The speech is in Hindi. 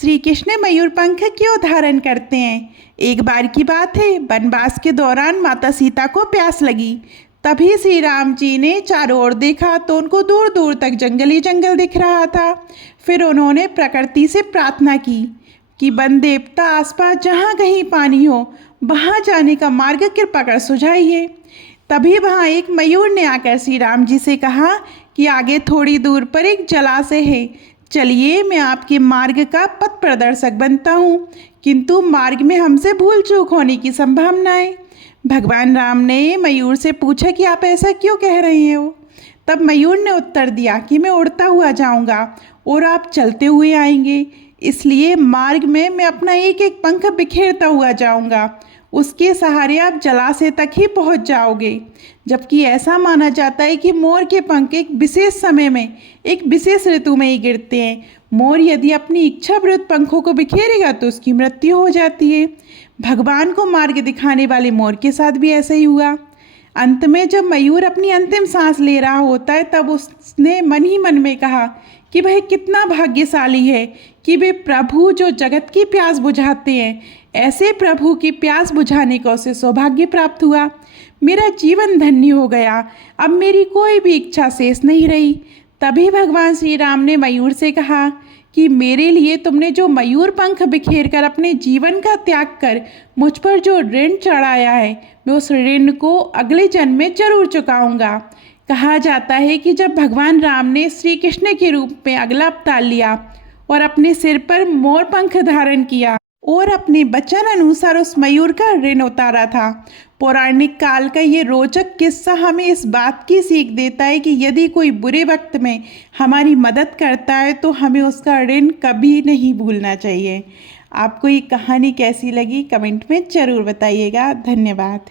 श्री कृष्ण मयूर पंख क्यों धारण करते हैं? एक बार की बात है, वनवास के दौरान माता सीता को प्यास लगी। तभी श्री राम जी ने चारों ओर देखा तो उनको दूर दूर तक जंगल ही जंगल दिख रहा था। फिर उन्होंने प्रकृति से प्रार्थना की कि वन देवता आसपास जहाँ कहीं पानी हो वहाँ जाने का मार्ग कृपा कर सुझाइए। तभी वहाँ एक मयूर ने आकर श्री राम जी से कहा कि आगे थोड़ी दूर पर एक जलाशय है, चलिए मैं आपके मार्ग का पथ प्रदर्शक बनता हूँ। किंतु मार्ग में हमसे भूल चूक होने की संभावना है। भगवान राम ने मयूर से पूछा कि आप ऐसा क्यों कह रहे हो? तब मयूर ने उत्तर दिया कि मैं उड़ता हुआ जाऊंगा और आप चलते हुए आएंगे, इसलिए मार्ग में मैं अपना एक एक पंख बिखेरता हुआ जाऊंगा। उसके सहारे आप जलाशय तक ही पहुंच जाओगे। जबकि ऐसा माना जाता है कि मोर के पंख एक विशेष समय में, एक विशेष ऋतु में ही गिरते हैं। मोर यदि अपनी इच्छा विरुद्ध पंखों को बिखेरेगा तो उसकी मृत्यु हो जाती है। भगवान को मार्ग दिखाने वाले मोर के साथ भी ऐसा ही हुआ। अंत में जब मयूर अपनी अंतिम सांस ले रहा होता है तब उसने मन ही मन में कहा कि वह कितना भाग्यशाली है कि वे प्रभु जो जगत की प्यास बुझाते हैं, ऐसे प्रभु की प्यास बुझाने का उसे सौभाग्य प्राप्त हुआ। मेरा जीवन धन्य हो गया, अब मेरी कोई भी इच्छा शेष नहीं रही। तभी भगवान श्री राम ने मयूर से कहा कि मेरे लिए तुमने जो मयूर पंख बिखेर कर अपने जीवन का त्याग कर मुझ पर जो ऋण चढ़ाया है, मैं उस ऋण को अगले जन्म में जरूर चुकाऊंगा। कहा जाता है कि जब भगवान राम ने श्री कृष्ण के रूप में अगला अवतार लिया और अपने सिर पर मोर पंख धारण किया और अपने वचन अनुसार उस मयूर का ऋण उतारा था। पौराणिक काल का ये रोचक किस्सा हमें इस बात की सीख देता है कि यदि कोई बुरे वक्त में हमारी मदद करता है तो हमें उसका ऋण कभी नहीं भूलना चाहिए। आपको ये कहानी कैसी लगी कमेंट में ज़रूर बताइएगा। धन्यवाद।